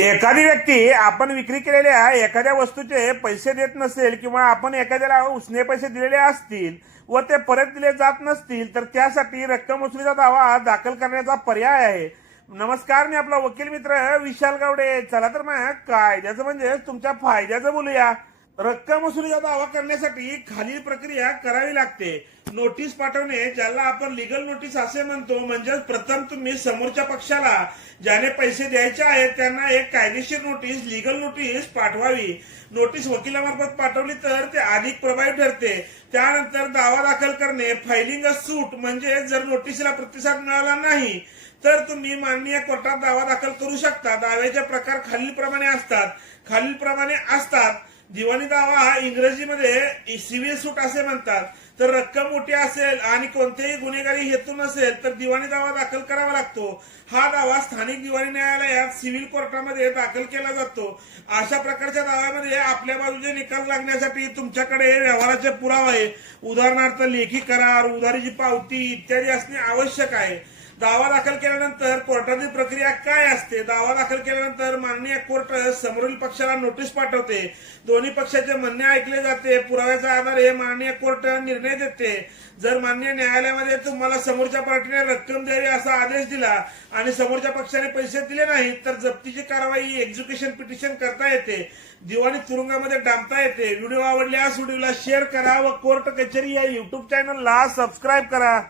एखादी व्यक्ती आपण विक्री केलेल्या एखाद्या वस्तूचे पैसे देत नसेल किंवा आपण एखाद्याला उसने पैसे दिलेले असतील व ते परत दिले जात नसतील तर त्यासाठी रक्कम वसुलीचा दावा दाखल करण्याचा पर्याय आहे. नमस्कार मी आपला वकील मित्र विशाल गावडे. चला तर मग कायद्याचं म्हणजे तुमच्या फायद्याचं बोलूया. रक्कम वसुलीचा दावा करण्यासाठी खालील प्रक्रिया करावी लागते. नोटीस पाठवणे ज्याला आपण लिगल नोटीस असे म्हणतो म्हणजे प्रथम तुम्ही समोरच्या पक्षाला ज्याने पैसे द्यायचे आहेत त्यांना एक कायदेशीर नोटीस लिगल नोटीस पाठवावी. नोटीस वकिलामार्फत पाठवली तर ते अधिक प्रभावी ठरते. त्यानंतर दावा दाखल करणे फायलिंग अ सूट म्हणजे जर नोटीसला प्रतिसाद मिळाला नाही तर तुम्ही माननीय कोर्टात दावा दाखल करू शकता. दाव्याचे प्रकार खालीलप्रमाणे असतात. खालीलप्रमाणे असतात. दिवाणी दावा हा इंग्रजीमध्ये सिव्हिल सूट असे म्हणतात. तर रक्कम मोठी असेल आणि कोणत्याही गुन्हेगारी हेतू नसेल तर दिवाणी दावा दाखल करावा लागतो. हा दावा स्थानिक दिवाणी न्यायालयात सिव्हिल कोर्टामध्ये दाखल केला जातो. अशा प्रकारच्या दाव्यामध्ये आपल्या बाजूचे निकाल लागण्यासाठी तुमच्याकडे व्यवहाराचे पुरावा आहे उदाहरणार्थ लेखी करार उधारीची पावती इत्यादी असणे आवश्यक आहे. दावा दाखल केल्यानंतर कोर्टातील प्रक्रिया काय असते? दावा दाखल केल्यानंतर माननीय कोर्ट समोरील पक्षाला नोटीस पाठवते. दोन्ही पक्षाचे म्हणणे ऐकले जाते. पुराव्याच्या आधारे माननीय कोर्ट निर्णय देते. जर मान्य न्यायालयामध्ये तुम्हाला समोरच्या पार्टीने रक्कम द्यावी असा आदेश दिला आणि समोरच्या पक्षाने पैसे दिले नाहीत तर जप्तीची कारवाई एक्झिक्युशन पिटिशन करता येते. दिवाणी तुरुंगामध्ये डांबता येते. व्हिडिओ आवडल्यास व्हिडिओला शेअर करा व कोर्ट कचेरी या युट्यूब चॅनलला सबस्क्राईब करा.